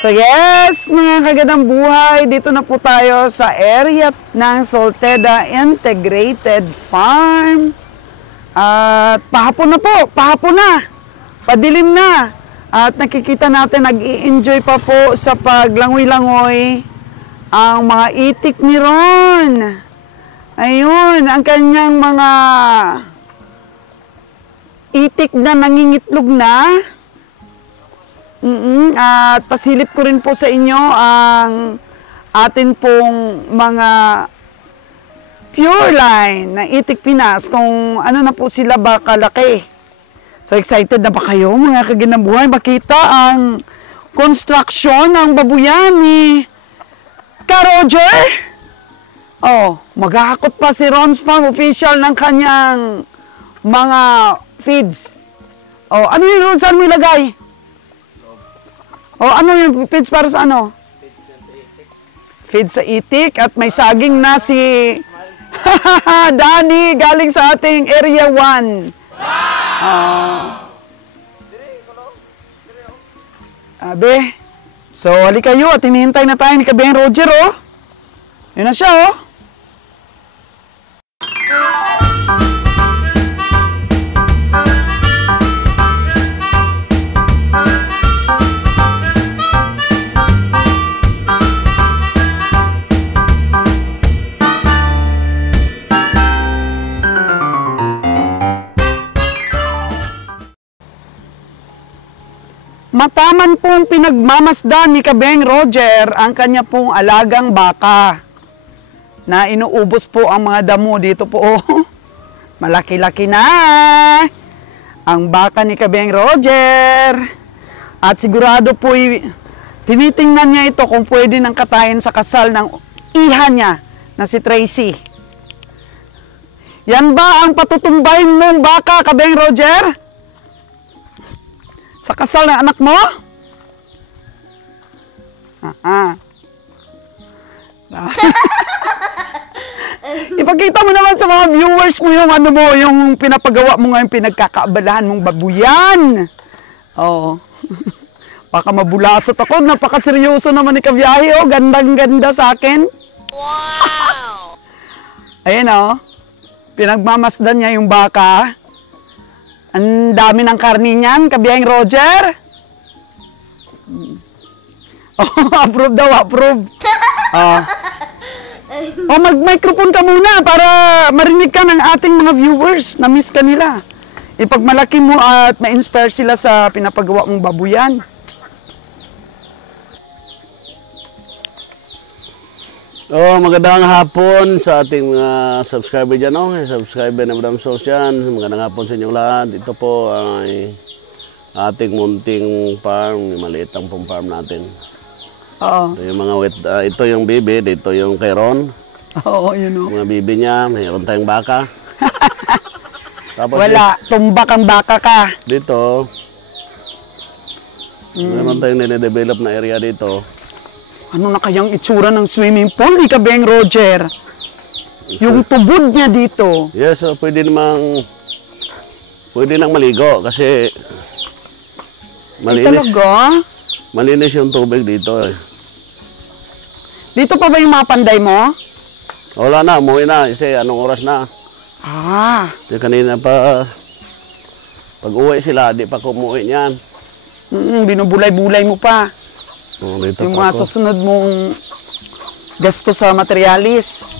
So yes, mga kagandang buhay, dito na po tayo sa area ng Solteda Integrated Farm. At pahapon na po, pahapon na, padilim na. At nakikita natin, nag-i-enjoy pa po sa paglangoy-langoy ang mga itik ni Ron. Ayun, ang kanyang mga itik na nangingitlog na. At pasilip ko rin po sa inyo ang atin pong mga pure line na Itik Pinas, kung ano na po sila ba kalaki. So excited na ba kayo mga kagandang buhay makita ang construction ng babuyan ni Ka Roger? Oh, maghahakot pa si Ron's Farm official ng kanyang mga feeds. Oh, ano yun Ron? Saan mo ilagay? O ano yung feeds para sa ano? Feeds sa itik. At may saging na si Danny galing sa ating Area 1. Abe. So, halika kayo at hinihintay na tayo ni Kabeng Roger, oh. Yun na siya, oh. Mataman pong pinagmamasdan ni Kabeng Roger ang kanya pong alagang baka na inuubos po ang mga damo dito po. Malaki-laki na ang baka ni Kabeng Roger. At sigurado po tinitingnan niya ito kung pwede nang katayin sa kasal ng iha niya na si Tracy. Yan ba ang patutumbahin mong baka, Kabeng Roger? Sa kasal ng anak mo? Ipakita mo naman sa mga viewers mo yung ano mo, yung pinapagawa mo ngayon, pinagkakaabalahan mong babuyan. Oo. Baka mabulasot ako, napakaseryoso naman ni Kabiyahe, oh. Gandang-ganda sa akin. Wow! Ayun, oh. Pinagmamasdan niya yung baka. Ang dami ng karni niyan, Kabiyahing Roger. Oh, approve daw, approve. Mag-microphone ka muna para marinig ka ng ating mga viewers. Na-miss ka nila. Ipagmalaki mo at ma-inspire sila sa pinapagawa mong babuyan. Magandang hapon sa ating mga subscriber dyan, no? Subscriber na Madam Sauce dyan. Magandang hapon sa inyong lahat. Ito po ay ating munting farm, maliit ang pong farm natin. Oo. Ito yung mga ito yung bibi, dito yung kay Ron. Oo, yun o. Mga bibi niya, mayroon tayong baka. Tapos wala, tumbak ang baka ka. Dito, mayroon tayong nire-develop na area dito. Ano na kayang itsura ng swimming pool ni Kabeng Roger? Yung tubod niya dito. Yes, pwede nang maligo kasi malinis. Talaga? Malinis yung tubig dito. Dito pa ba yung mga panday mo? Wala na, umuwi na kasi anong oras na. Kasi kanina pa pag uwi sila, di pa kumuwi niyan. Binubulay-bulay mo pa. Yung mga susunod mong gasto sa materialis.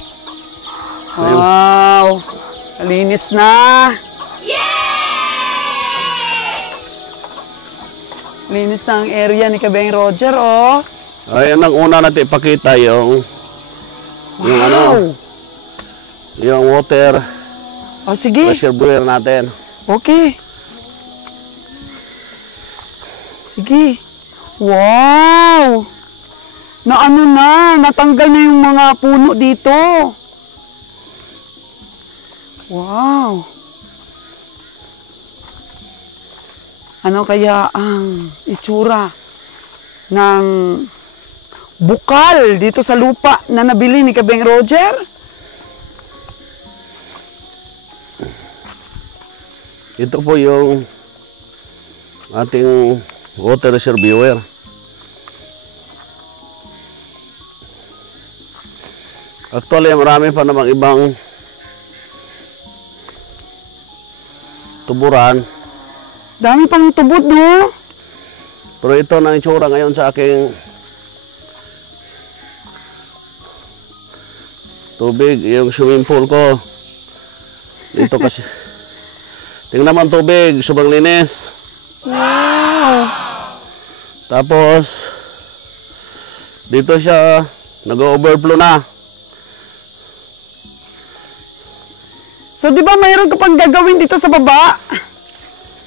Wow! Malinis na! Malinis na ang area ni Kabeng Roger, oh. Ayan ang una natin ipakita yung ano, yung water sige. reservoir natin. Okay. Sige. Wow! Na ano na, natanggal na yung mga puno dito. Wow! Ano kaya ang itsura ng bukal dito sa lupa na nabili ni Kabeng Roger? Ito po yung ating water reservoir. Actually, marami pa namang ibang tuburan. Dami pang tubod, no? Pero ito na itsura ngayon sa aking tubig, yung swimming pool ko. Dito kasi. Tingnan naman tubig, sobrang linis. Wow! Tapos, dito siya, nag-overflow na. So, di ba mayroon ka pang gagawin dito sa baba?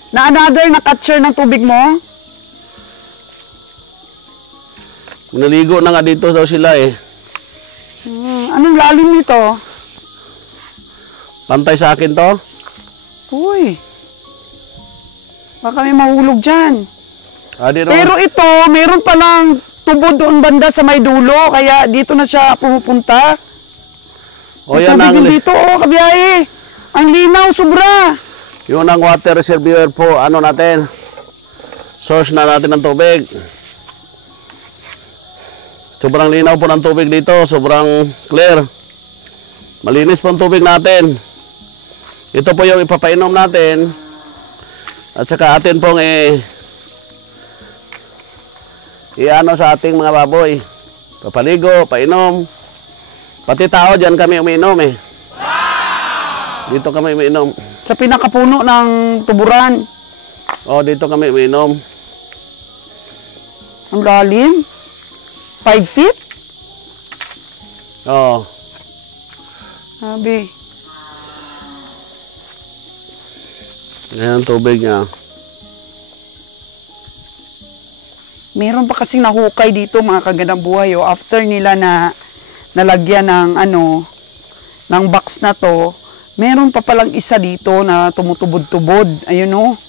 Na another na catcher ng tubig mo? Naligo na nga dito daw sila eh. Anong lalim nito? Pantay sa akin to. Uy. Baka may mahulog dyan. Di Pero ito, mayroon palang tubo doon banda sa may dulo. Kaya dito na siya pumupunta. O May yan tubig ang, din dito, kabiyahe. Ang linaw, sobra. yun ang water reservoir po, ano natin. Source na natin ng tubig. Sobrang linaw po ng tubig dito, sobrang clear. Malinis po ang tubig natin. Ito po yung ipapainom natin. At saka atin pong i-ano sa ating mga baboy. Papaligo, painom. Pati tao dyan kami umiinom eh. Dito kami umiinom. Sa pinakapuno ng tuburan. Dito kami umiinom. Ang lalim. 5 feet? Oo. Sabi. Ayan ang tubig niya. Meron pa kasing nahukay dito mga kagandang buhay. After nila na nalagyan ng ng box na to, meron pa palang isa dito na tumutubod-tubod. Ayun o.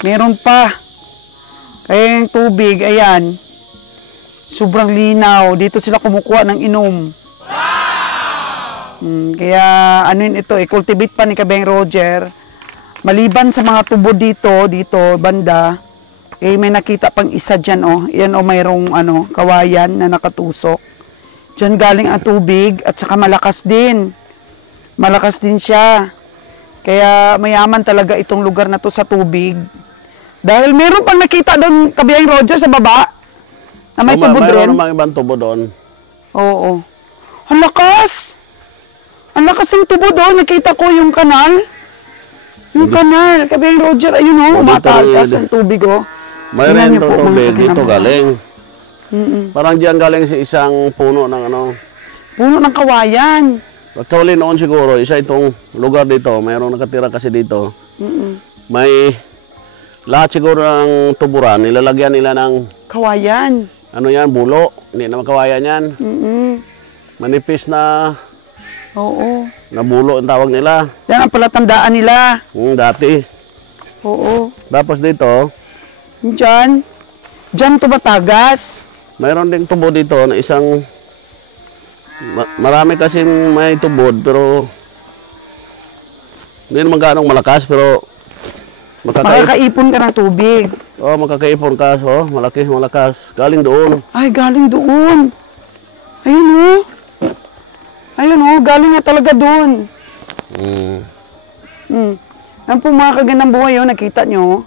Meron pa. Kaya yung tubig, ayan. Sobrang linaw. Dito sila kumukuha ng inom. Kaya ano yun ito, cultivate pa ni Kabeng Roger. Maliban sa mga tubo dito banda, may nakita pang isa dyan Yan mayroong kawayan na nakatusok. Dyan galing ang tubig at saka malakas din. Malakas din siya. Kaya mayaman talaga itong lugar na to sa tubig. Dahil meron pang nakita doon, Kabeng Roger, sa baba. Na may tubo rin. Mayroon namang ibang tubo doon. Oo. Ang lakas! Ang lakas ng tubo doon. Nakita ko yung kanal. Yung kanal. Kabeng Roger, ayun umatalas ang tubig Mayroon itong tubig. Dito galing. Parang diyan galing sa isang puno ng Puno ng kawayan. Actually noon siguro, isa itong lugar dito. Mayroong nakatira kasi dito. May lahat siguro ng tuburan. Nilalagyan nila ng kawayan. Ano yan? Bulo. Hindi naman kawayan yan. Manipis na na bulo ang tawag nila. Yan ang palatandaan nila. Dati. Oo. Tapos dito. Diyan tumatagas. Mayroon ding tubo dito na isang marami kasi may tubod pero hindi naman ganong malakas pero makakaipon ka ng tubig. Makakaipon ka. Malakas. Galing doon. Ay, galing doon. Ayun Ayun galing na talaga doon. Yan po mga kagandang buhay nakita nyo.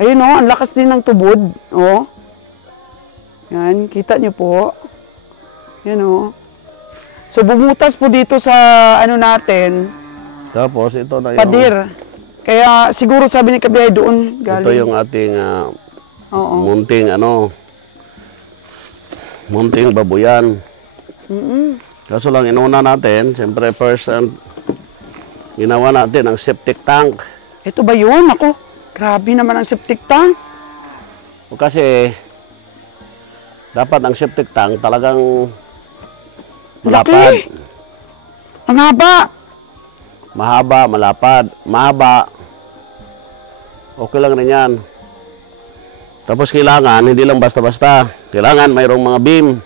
Ayun ang lakas din ng tubod. Yan, kita nyo po. Yan So bumutas po dito sa natin. Tapos ito na yung padir. Kaya siguro sabi ni Kabiyay doon galing. Ito yung ating munting babuyan. Kaso lang inuna natin, siyempre first ginawa natin ang septic tank. Ito ba yun? Ako, grabe naman ang septic tank. Kasi dapat ang septic tank talagang malapad. Ang haba. Mahaba, malapad, mahaba. Okay lang rin yan. Tapos kailangan, hindi lang basta-basta. Kailangan mayroong mga beam.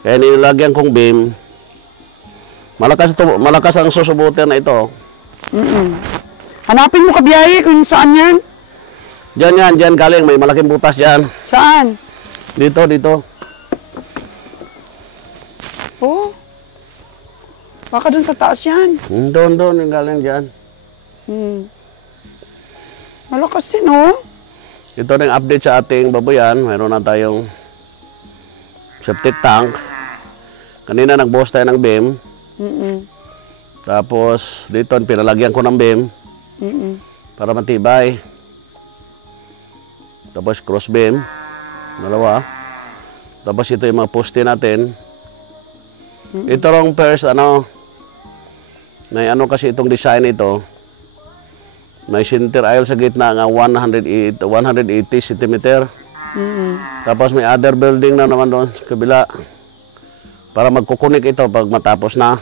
Kaya nilagyan kong beam. Malakas ang susubutin na ito. Hanapin mo Kabiyay kung saan yan. Diyan galing. May malaking butas dyan. Saan? Dito. Oh. Baka dun sa taas yan. Doon, yung galing dyan. Malakas din, oh. Ito na yung update sa ating babuyan. Mayroon na tayong septic tank. Kanina nagbuhos tayo ng beam. Tapos dito pinalagyan ko ng beam para matibay. Tapos cross beam, dalawa. Tapos ito yung mga poste natin. Ito rong first may kasi itong design ito. May center aisle sa gitna nga 180 cm. Tapos may other building na naman doon sa kabila. Para magkukunik ito pag matapos na.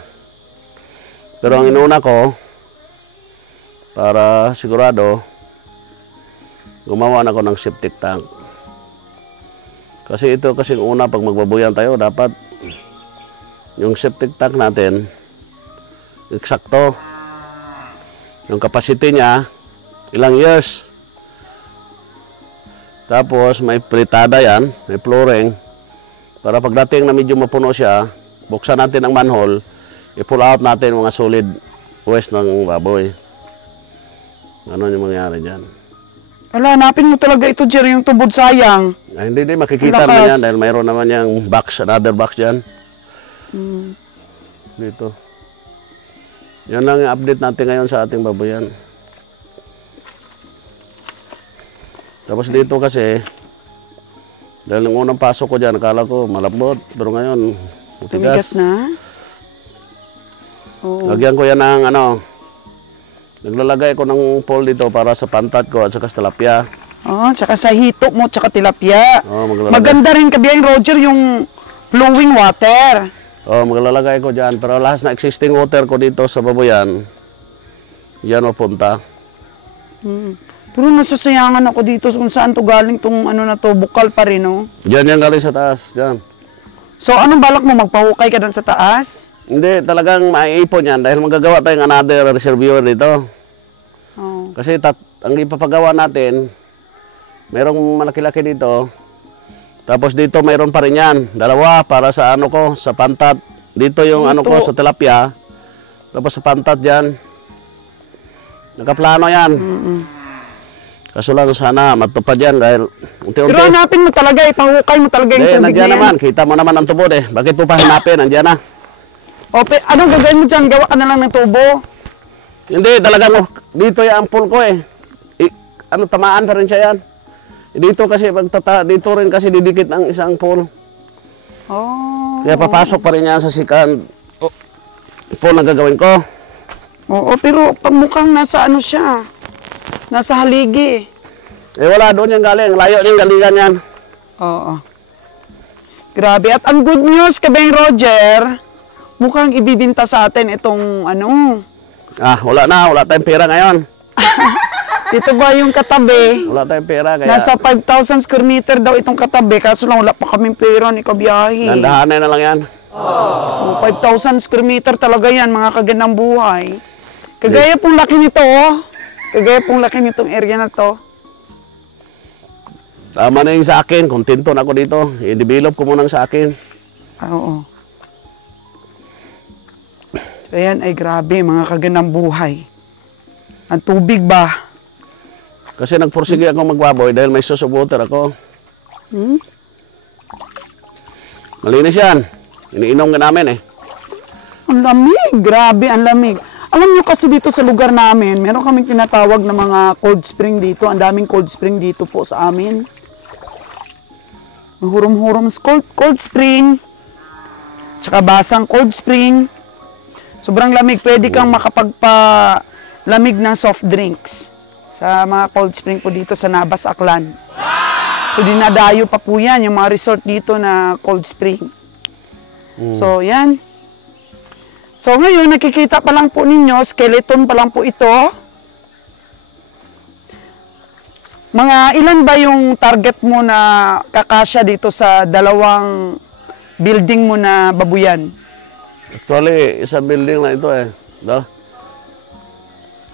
Pero ang inuna ko, para sigurado, gumawa na ako ng septic tank. Kasi ito kasing una pag magbabuyan tayo, dapat yung septic tank natin, eksakto. Yung capacity niya, ilang years. Tapos may pritada yan, may flooring. Para pagdating na medyo mapuno siya, buksan natin ang manhole, i-pull out natin mga solid waste ng baboy. Ano yung mangyari dyan? Wala, hanapin mo talaga ito, Jerry, yung tubod sayang. Ay, hindi, makikita naman yan dahil mayroon naman yung box, another box dyan. Dito. Yan lang yung update natin ngayon sa ating baboyan. Tapos dito kasi, dahil yung unang pasok ko dyan, akala ko malambot. Pero ngayon, tumigas na? Oo. Lagyan ko yan ng naglalagay ko ng pole dito para sa pantat ko at saka sa tilapia. Oo, saka sa hito mo, saka tilapia. Oo, maganda rin kabiyang, Roger, yung flowing water. Oo, maglalagay ko dyan. Pero lahat na existing water ko dito sa baboyan, yan mapunta. Pero nasasayangan ako dito kung saan to galing tong na to, bukal pa rin, no? Diyan yan galing sa taas, dyan. So, anong balak mo? Magpahukay ka doon sa taas? Hindi, talagang maiipon yan dahil magagawa tayong another reservoir dito. Oh. Kasi ang ipapagawa natin, mayroong malaki-laki dito. Tapos dito mayroon pa rin yan. Dalawa para sa sa pantat. Dito yung ko sa tilapia. Tapos sa pantat dyan. Nakaplano yan. Kaso lang sana matupad yan dahil unti-unti. Pero hanapin mo talaga, ipahukay mo talaga yung tubig nandiyan naman, kita mo naman ang tubo Bakit po pa hanapin? Nandiyan na. O, anong gagawin mo dyan? Gawa ka na lang ng tubo? Hindi, talagang dito yung ampul ko tamaan pa rin siya yan. Dito kasi, dito rin kasi didikit ang isang pole. Oh. Kaya papasok pa rin yan sa second pole na gagawin ko. Oo, pero mukhang nasa siya. Nasa haligi. Wala doon yung galing. Layo yung galingan yan. Oo. Grabe. At ang good news, kabeng Roger, mukhang ibibinta sa atin itong wala na. Wala tayong pera ngayon. Dito ba yung katabi? Wala tayong pera. Kaya nasa 5,000 square meter daw itong katabi. Kaso lang wala pa kaming pera ni kabiyahe. Nandahanay na lang yan. 5,000 square meter talaga yan, mga kaganang buhay. Kagaya pong laki nito, Kagaya pong laki nitong area na to. Tama na yung sa akin. Kontento na ako dito. I-develop ko muna sa akin. Oo. Ayan ay grabe, mga kaganang buhay. Ang tubig ba? Kasi nagpursige ako magbaboy dahil may source of water ako. Malinis yan. Iniinom ka namin Ang lamig. Grabe, ang lamig. Alam nyo kasi dito sa lugar namin, meron kaming tinatawag na mga cold spring dito. Ang daming cold spring dito po sa amin. Hurom-hurom cold spring. Tsaka basang cold spring. Sobrang lamig. Pwede kang makapagpalamig ng soft drinks sa mga cold spring po dito sa Nabas, Aklan. So dinadayo pa po yan, yung mga resort dito na cold spring. So yan. So ngayon, nakikita pa lang po ninyo, skeleton pa lang po ito. Mga ilan ba yung target mo na kakasya dito sa dalawang building mo na babuyan? Actually, isang building na ito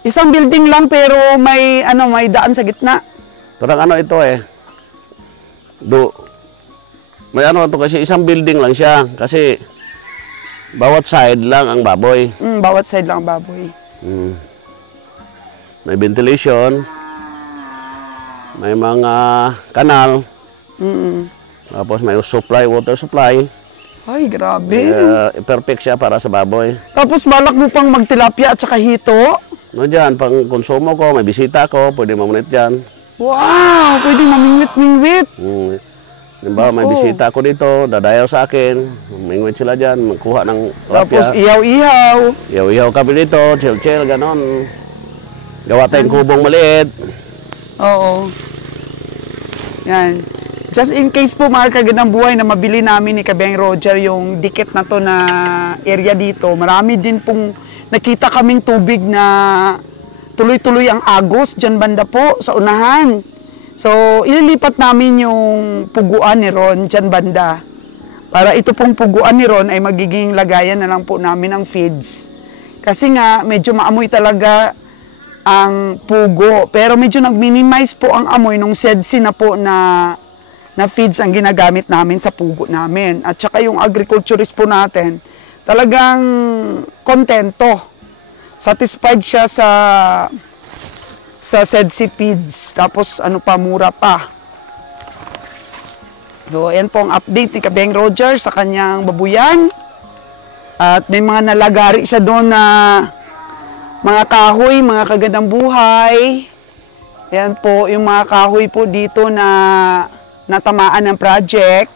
Isang building lang pero may may daan sa gitna. Parang ito May ano to kasi isang building lang siya. Kasi bawat side lang ang baboy. Bawat side lang ang baboy. May ventilation. May mga kanal. Tapos may supply, water supply. Ay, grabe. Perfect siya para sa baboy. Tapos balak mo pang magtilapia at saka hito? No, dyan, pang konsumo ko, may bisita ko, pwede mamunit dyan. Wow, pwede mamingwit-mingwit. Diba, may bisita ko dito, dadayaw sa akin, mingwit sila dyan, magkuha ng tilapia. Tapos ihaw-ihaw. Ihaw-ihaw kami dito, chill-chill, ganon. Gawa tayong kubong maliit. Oo. Yan. Just in case po mga kagandang buhay na mabili namin ni Kabeng Roger yung dikit na to na area dito, marami din pong nakita kaming tubig na tuloy-tuloy ang agos dyan banda po sa unahan. So, ililipat namin yung puguan ni Ron dyan banda. Para ito pong puguan ni Ron ay magiging lagayan na lang po namin ng feeds. Kasi nga, medyo maamoy talaga ang pugo. Pero medyo nag-minimize po ang amoy nung sedsi na po na feeds ang ginagamit namin sa pugo namin. At saka yung agriculturist po natin, talagang kontento. Satisfied siya sa sedsi feeds. Tapos ano pa, mura pa. So, yan po ang update ni Kabeng Roger sa kanyang babuyan. At may mga nalagari siya doon na mga kahoy, mga kagandang buhay. Yan po, yung mga kahoy po dito na natamaan ng project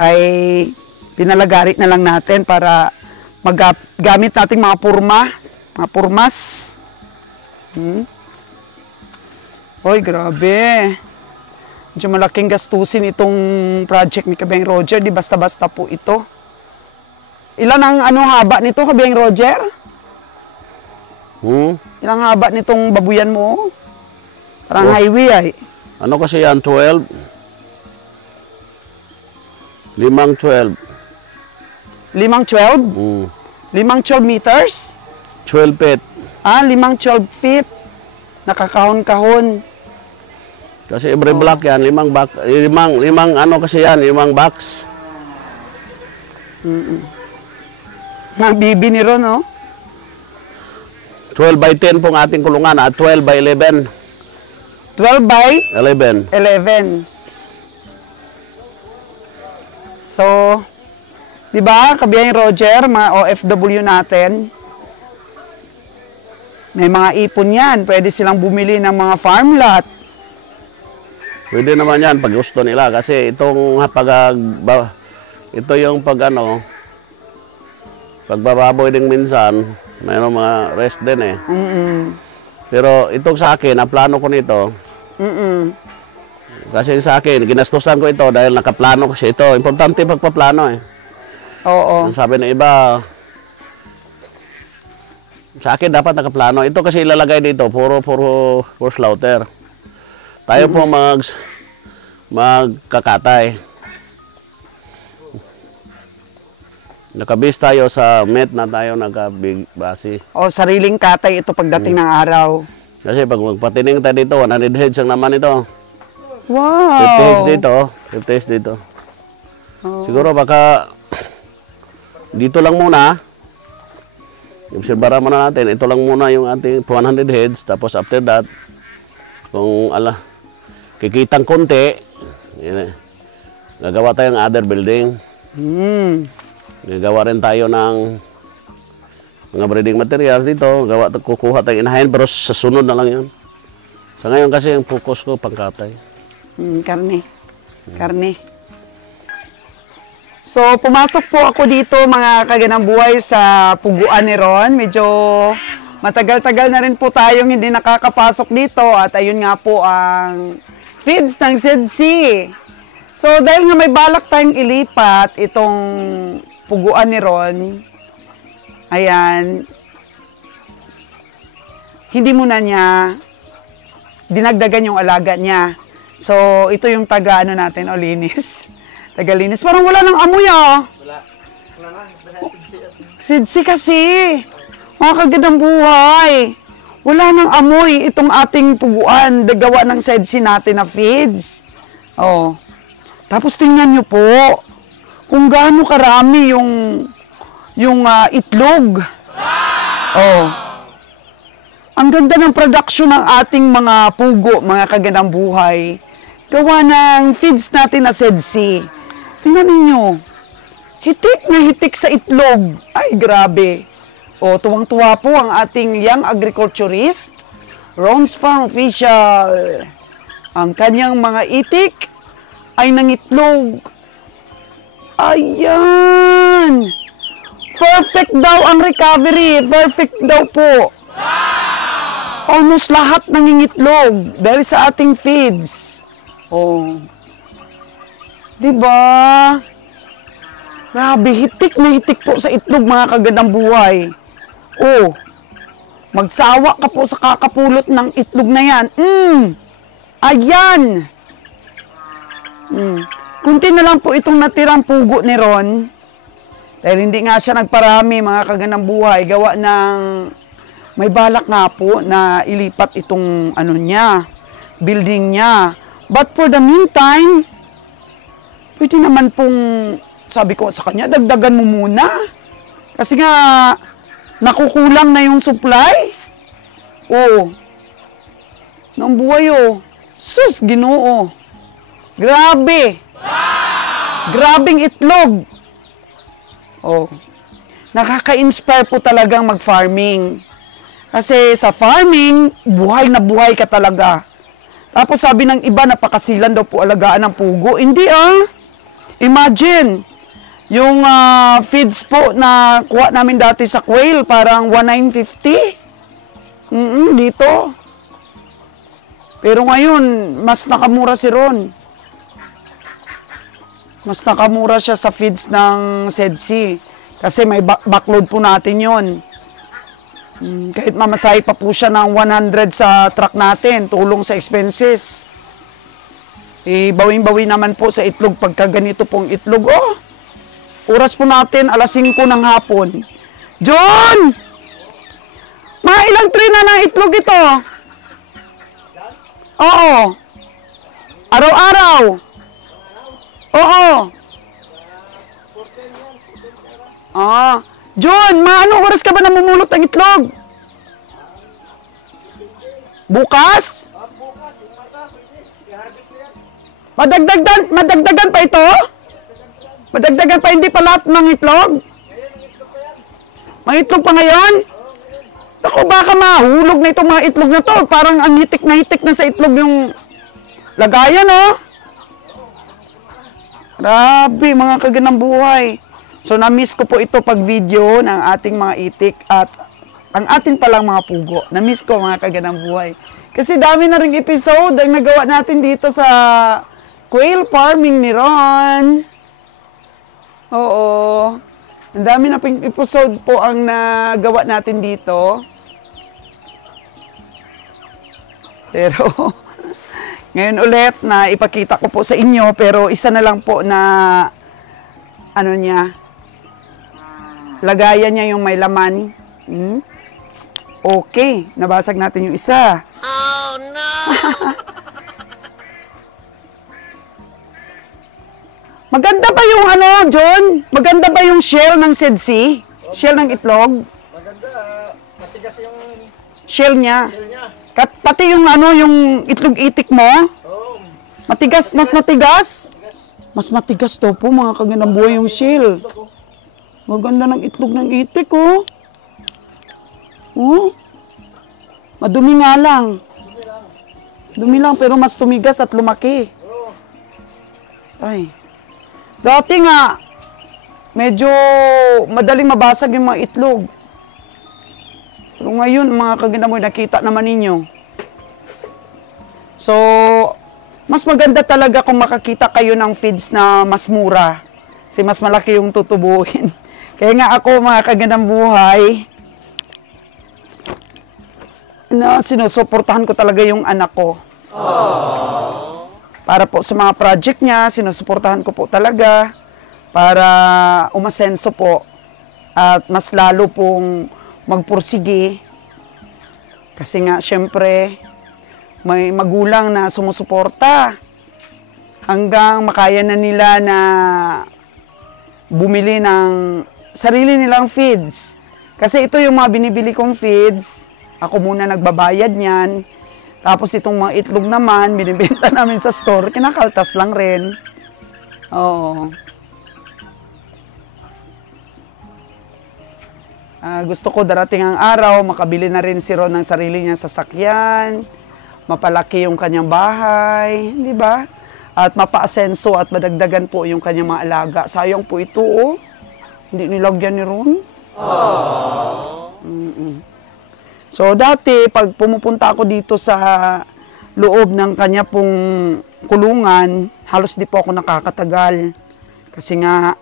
ay pinalagarit na lang natin para gamit nating mga purmas. Oy, grabe. Medyo malaking gastusin itong project ni Kabeng Roger, di basta-basta po ito. Ilan ang haba nito, Kabeng Roger? Ilang haba nitong babuyan mo? Parang highway ay. Ano kasi yan, 12? 5-12. 5-12? 5-12 meters? 12 feet. 5-12 feet. Nakakahon-kahon. Kasi every block yan, 5 box. 5 ano kasi yan, 5 box. Bibi ni Ron, no? 12 by 10 pong ating kulungan at 12 by 11. 12 by? 11. So, di ba, Kabeng Roger, mga OFW natin, may mga ipon yan. Pwede silang bumili ng mga farm lot. Pwede naman yan pag gusto nila kasi itong ito yung pagbababoy din minsan, mayroong mga rest din eh. Pero itong sa akin, ang plano ko nito, kasi sa akin, ginastusan ko ito dahil nakaplano kasi ito. Importante pagpaplano eh. Oo. Ang sabi ng iba, sa akin dapat nakaplano. Ito kasi ilalagay dito, puro slaughter. Tayo po magkakatay. Nakabis tayo sa met na tayo nagkabasi. O, sariling katay ito pagdating ng araw. Kasi pag magpatining tayo dito, 100 heads ang naman ito. Wow! 50 heads dito. 50 heads dito. Oh. Siguro baka dito lang muna. Obserbaran muna natin. Ito lang muna yung ating 100 heads. Tapos after that, kung kikitang konti, gagawa tayo ng other building. Gagawa rin tayo ng mga breeding materials dito. Kukuha tayong inahin, pero sa sunod na lang yun. Sa ngayon kasi yung focus ko, pangkatay. Karne. So, pumasok po ako dito, mga kagandang buhay, sa puguan ni Ron. Medyo matagal-tagal na rin po tayong hindi nakakapasok dito. At ayun nga po ang feeds ng sedsi. So, dahil nga may balak tayong ilipat itong puguan ni Ron, ayan, hindi muna niya dinagdagan yung alaga niya. So, ito yung taga natin, linis. Taga-linis. Parang wala nang amoy, Wala na. Sidsi kasi. Mga kagandang buhay. Wala nang amoy itong ating puguan. Gawa ng sedsi natin na feeds. Oh. Tapos tingnan nyo po, kung gaano karami yung itlog. Oh. Ang ganda ng production ng ating mga pugo, mga kaganang buhay. Gawa ng feeds natin na SEDC. Tingnan ninyo. Hitik na hitik sa itlog. Ay, grabe. O, tuwang-tuwa po ang ating young agriculturist, Ron's Farm Official. Ang kanyang mga itik ay nangitlog. Ayan! Perfect daw ang recovery. Perfect daw po. Almost lahat nangingitlog dahil sa ating feeds. Oh. Diba? Grabe, hitik na hitik po sa itlog, mga kagandang buhay. Oh. Magsawa ka po sa kakapulot ng itlog na yan. Ayan. Kunti na lang po itong natirang pugo ni Ron. Dahil hindi nga siya nagparami, mga kagandang buhay. Gawa ng may balak nga po na ilipat itong building niya. But for the meantime, pwede naman pong, sabi ko sa kanya, dagdagan mo muna. Kasi nga, nakukulang na yung supply. Oh. Nang buhay oh. Sus, Ginoo. Grabe. Grabing itlog. Oh. Nakaka-inspire po talagang mag-farming. Kasi sa farming, buhay na buhay ka talaga. Tapos sabi ng iba, napakasilan daw po alagaan ng pugo. Hindi Imagine, yung feeds po na kuha namin dati sa quail, parang 1,950. Dito. Pero ngayon, mas nakamura si Ron. Mas nakamura siya sa feeds ng SEDC. Kasi may backload po natin yon. Kahit mamasahe pa po siya ng 100 sa truck natin, tulong sa expenses. Bawing-bawi naman po sa itlog pagka ganito pong itlog. Oh, oras po natin, alas 5 ng hapon. John! Mga ilang tray na ng itlog ito? Oo. Araw-araw. Oo. John, anong oras ka ba namumulot ng itlog? Bukas? Madagdagan pa ito? Madagdagan pa, hindi pa lahat ng itlog? May itlog pa ngayon? Ako, baka mahulog na itong mga itlog na to. Parang ang hitik na sa itlog yung lagayan, oh. Grabe, mga kaganang buhay. So, na-miss ko po ito pag video ng ating mga itik at ang ating palang mga pugo. Na-miss ko, mga kaganang buhay. Kasi dami na ring episode ang nagawa natin dito sa quail farming ni Ron. Oo. Ang dami na ping episode po ang nagawa natin dito. Pero, ngayon ulit na ipakita ko po sa inyo, pero isa na lang po na, lagayan niya yung may laman. Okay, nabasag natin yung isa. Oh, no! Maganda ba yung John? Maganda ba yung shell ng SEDC? Shell ng itlog? Maganda, matigas yung shell niya. shell niya. Pati yung yung itlog itik mo? Oo. Matigas, mas matigas? Mas matigas daw po, mga kaganang buhay yung shell. Maganda ng itlog ng itik, oh. Oh. Madumi nga lang. Dumi lang, pero mas tumigas at lumaki. Ay. Dati nga, medyo madaling mabasag yung mga itlog. Pero ngayon, mga kaginamoy, nakita naman ninyo. So, mas maganda talaga kung makakita kayo ng feeds na mas mura. Kasi mas malaki yung tutubuhin. Kaya nga ako, mga kagandang buhay, sinusuportahan ko talaga yung anak ko. Aww. Para po sa mga project niya, sinusuportahan ko po talaga para umasenso po at mas lalo pong magpursige. Kasi nga, syempre, may magulang na sumusuporta. hanggang makaya na nila na bumili ng sarili nilang feeds. Kasi ito yung mga binibili kong feeds. Ako muna nagbabayad niyan. Tapos itong mga itlog naman, binibenta namin sa store. Kinakaltas lang rin. Oo. Gusto ko darating ang araw, makabili na rin si Ron ng sarili niyang sasakyan. Mapalaki yung kanyang bahay. Di ba? At mapa-asenso at madagdagan po yung kanyang mga alaga. Sayang po ito, oh. Hindi nilagyan ni Ron. So, dati, pag pumupunta ako dito sa loob ng kanya pong kulungan, halos di po ako nakakatagal. Kasi nga,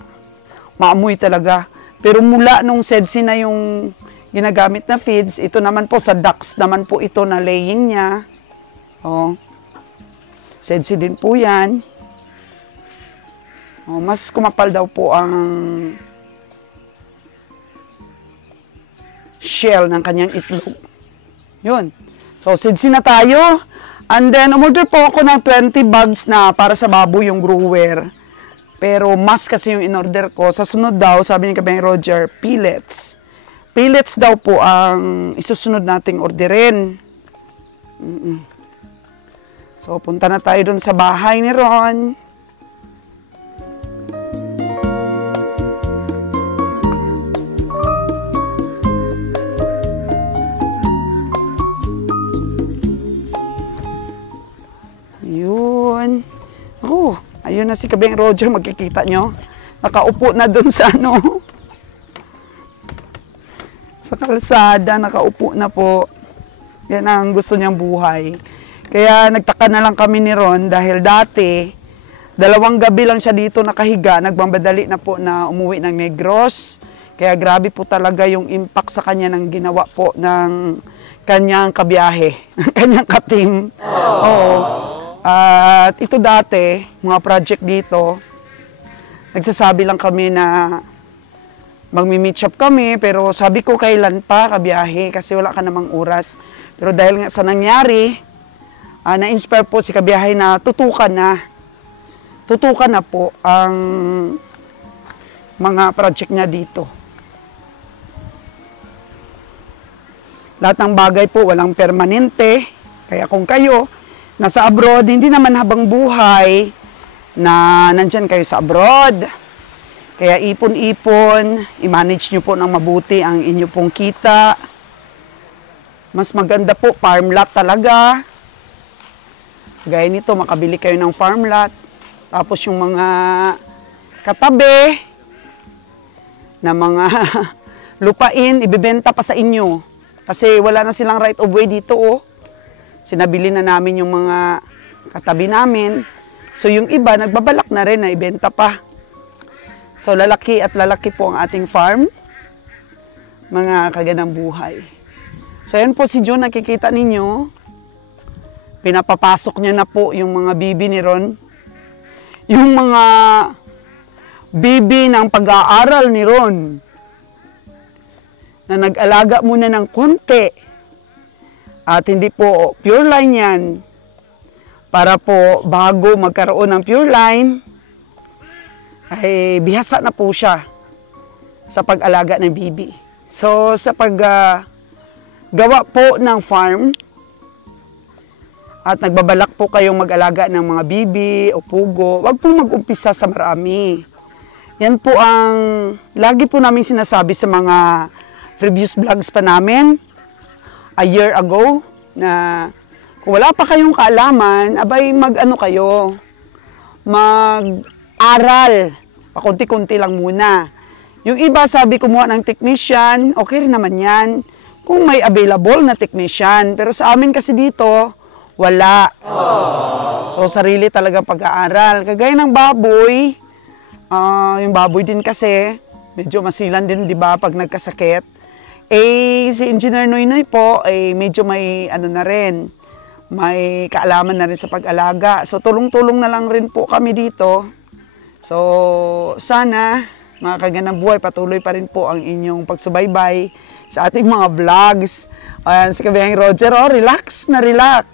maamoy talaga. Pero mula nung SEDSI na yung ginagamit na feeds, ito naman po sa ducks naman po ito na laying niya. Oh. SEDSI din po yan. Oh, mas kumapal daw po ang shell ng kanyang itlog. Yun. So, SEDSI na tayo. And then, umorder po ako ng 20 bags na para sa baboy yung grower. Pero mas kasi yung in-order ko. Sa sunod daw, sabi ni Kabeng Roger, pellets. Pellets daw po ang isusunod nating orderin. So, punta na tayo dun sa bahay ni Ron. Ayun. Oh, ayun na si Kabeng Roger, makikita nyo. Nakaupo na dun sa ano. Sa kalsada, nakaupo na po. Yan ang gusto niyang buhay. Kaya nagtaka na lang kami ni Ron dahil dati, 2 gabi lang siya dito nakahiga, nagmamadali na po na umuwi ng Negros. Kaya grabe po talaga yung impact sa kanya ng ginawa po ng kanyang kabiyahe, kanyang ka-team. Oo. At ito dati, mga project dito, nagsasabi lang kami na magmi-meet up kami, pero sabi ko kailan pa kabiyahe kasi wala ka namang oras. Pero dahil nga sa nangyari, na-inspire po si kabiyahe na tutukan na po ang mga project niya dito. Lahat ng bagay po walang permanente, kaya kung kayo nasa abroad, hindi naman habang buhay na nandyan kayo sa abroad. Kaya ipon-ipon, i-manage nyo po ng mabuti ang inyo pong kita. Mas maganda po, farm lot talaga. Gaya nito, makabili kayo ng farm lot. Tapos yung mga katabi na mga lupain, ibibenta pa sa inyo. Kasi wala na silang right of way dito, oh. Sinabili na namin yung mga katabi namin. So yung iba, nagbabalak na rin na ibenta pa. So lalaki at lalaki po ang ating farm. Mga kaganang buhay. So yan po si June, nakikita ninyo. Pinapapasok niya na po yung mga bibi ni Ron. Yung mga bibi ng pag-aaral ni Ron. Na nag-alaga muna ng konti. At hindi po pure line yan. Para po bago magkaroon ng pure line, ay bihasa na po siya sa pag-alaga ng bibi. So sa paggawa po ng farm, at nagbabalak po kayong mag-alaga ng mga bibi o pugo, wag po mag-umpisa sa marami. Yan po ang lagi po namin sinasabi sa mga previous vlogs pa namin, a year ago, na kung wala pa kayong kaalaman, abay mag-ano kayo, mag-aral, pakunti-kunti lang muna. Yung iba sabi kumuha ng technician, okay rin naman yan, kung may available na technician. Pero sa amin kasi dito, wala. So sarili talaga pag-aaral. Kagaya ng baboy, yung baboy din kasi, medyo masilan din, di ba, pag nagkasakit. Eh, si Engineer Noynoy po, medyo may ano na rin, may kaalaman na rin sa pag-alaga. So, tulong-tulong na lang rin po kami dito. So, sana, mga kaganang buhay, patuloy pa rin po ang inyong pagsubaybay sa ating mga vlogs. Ayan, si Kabeng Roger, oh, relax na relax.